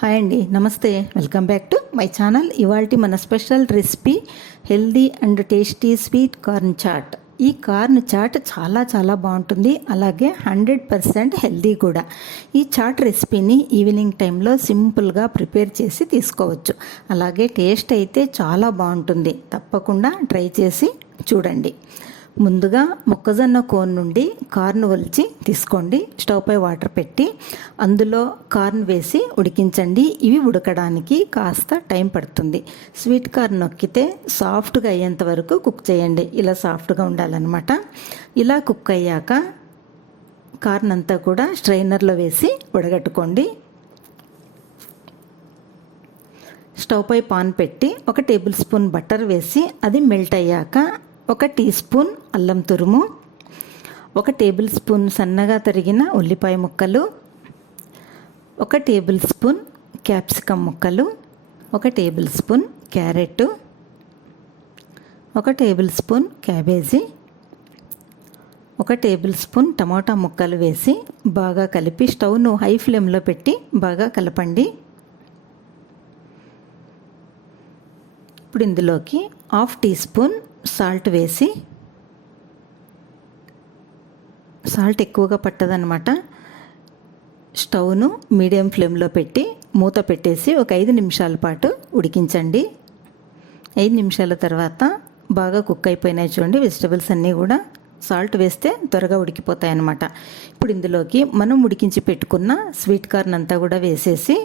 Hi అండి, నమస్తే. Welcome back to my channel. ఇవాల్టి మన special recipe healthy and tasty sweet corn chaat. ఈ కార్న్ చాట్ చాలా బాగుంటుంది, అలాగే 100% హెల్దీ కూడా. ఈ చాట్ రెసిపీని ఈవినింగ్ టైంలో సింపుల్గా ప్రిపేర్ చేసి తీసుకోవచ్చు. అలాగే టేస్ట్ అయితే చాలా బాగుంటుంది. తప్పకుండా ట్రై చేసి చూడండి. ముందుగా మొక్కజొన్న కోన్ నుండి కార్న్ ఒలిచి తీసుకోండి. స్టవ్ పై వాటర్ పెట్టి అందులో కార్న్ వేసి ఉడికించండి. ఇవి ఉడకడానికి కాస్త టైం పడుతుంది. స్వీట్ కార్న్ నొక్కితే సాఫ్ట్గా అయ్యేంత వరకు కుక్ చేయండి. ఇలా సాఫ్ట్గా ఉండాలన్నమాట. ఇలా కుక్ అయ్యాక కార్న్ అంతా కూడా స్ట్రైనర్లో వేసి ఉడగట్టుకోండి. స్టవ్ పై పాన్ పెట్టి 1 టేబుల్ స్పూన్ బటర్ వేసి అది మెల్ట్ అయ్యాక 1 టీ స్పూన్ అల్లం తురుము, 1 టేబుల్ స్పూన్ సన్నగా తరిగిన ఉల్లిపాయ ముక్కలు, 1 టేబుల్ స్పూన్ క్యాప్సికమ్ ముక్కలు, 1 table spoon carrot, 1 table spoon cabbage, 1 table spoon tomato ముక్కలు వేసి బాగా కలిపి స్టవ్ను హై ఫ్లేమ్లో పెట్టి బాగా కలపండి. ఇప్పుడు ఇందులోకి 1/2 టీ స్పూన్ సాల్ట్ వేసి, సాల్ట్ ఎక్కువగా పట్టదనమాట, స్టవ్ను మీడియం ఫ్లేమ్లో పెట్టి మూత పెట్టేసి ఒక 5 నిమిషాల పాటు ఉడికించండి. 5 నిమిషాల తర్వాత బాగా కుక్ అయిపోయినాయి చూడండి. వెజిటబుల్స్ అన్నీ కూడా సాల్ట్ వేస్తే త్వరగా ఉడికిపోతాయి అన్నమాట. ఇప్పుడు ఇందులోకి మనం ఉడికించి పెట్టుకున్న స్వీట్ కార్న్ అంతా కూడా వేసేసి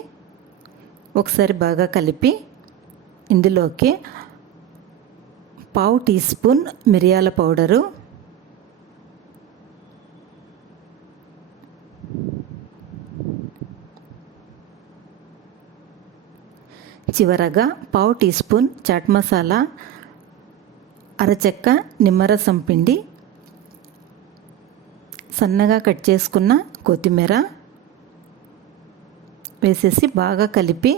ఒకసారి బాగా కలిపి ఇందులోకి 1/2 టీ స్పూన్ మిరియాల పౌడరు, చివరగా 1/2 టీ స్పూన్ చాట్ మసాలా, అరచెక్క నిమ్మరసం పిండి, సన్నగా కట్ చేసుకున్న కొత్తిమీర వేసేసి బాగా కలిపి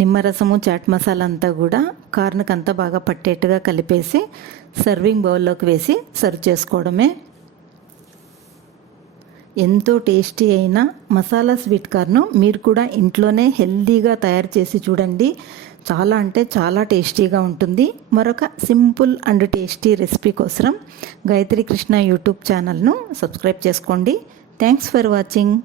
నిమ్మరసము చాట్ మసాలా అంతా కూడా కార్న్కి అంతా బాగా పట్టేట్టుగా కలిపేసి సర్వింగ్ బౌల్లోకి వేసి సర్వ్ చేసుకోవడమే. ఎంతో టేస్టీ అయిన మసాలా స్వీట్ కార్న్ మీరు కూడా ఇంట్లోనే హెల్దీగా తయారు చేసి చూడండి. చాలా అంటే చాలా టేస్టీగా ఉంటుంది. మరొక సింపుల్ అండ్ టేస్టీ రెసిపీ కోసం గాయత్రి కృష్ణ యూట్యూబ్ ఛానల్ను సబ్స్క్రైబ్ చేసుకోండి. Thanks for watching.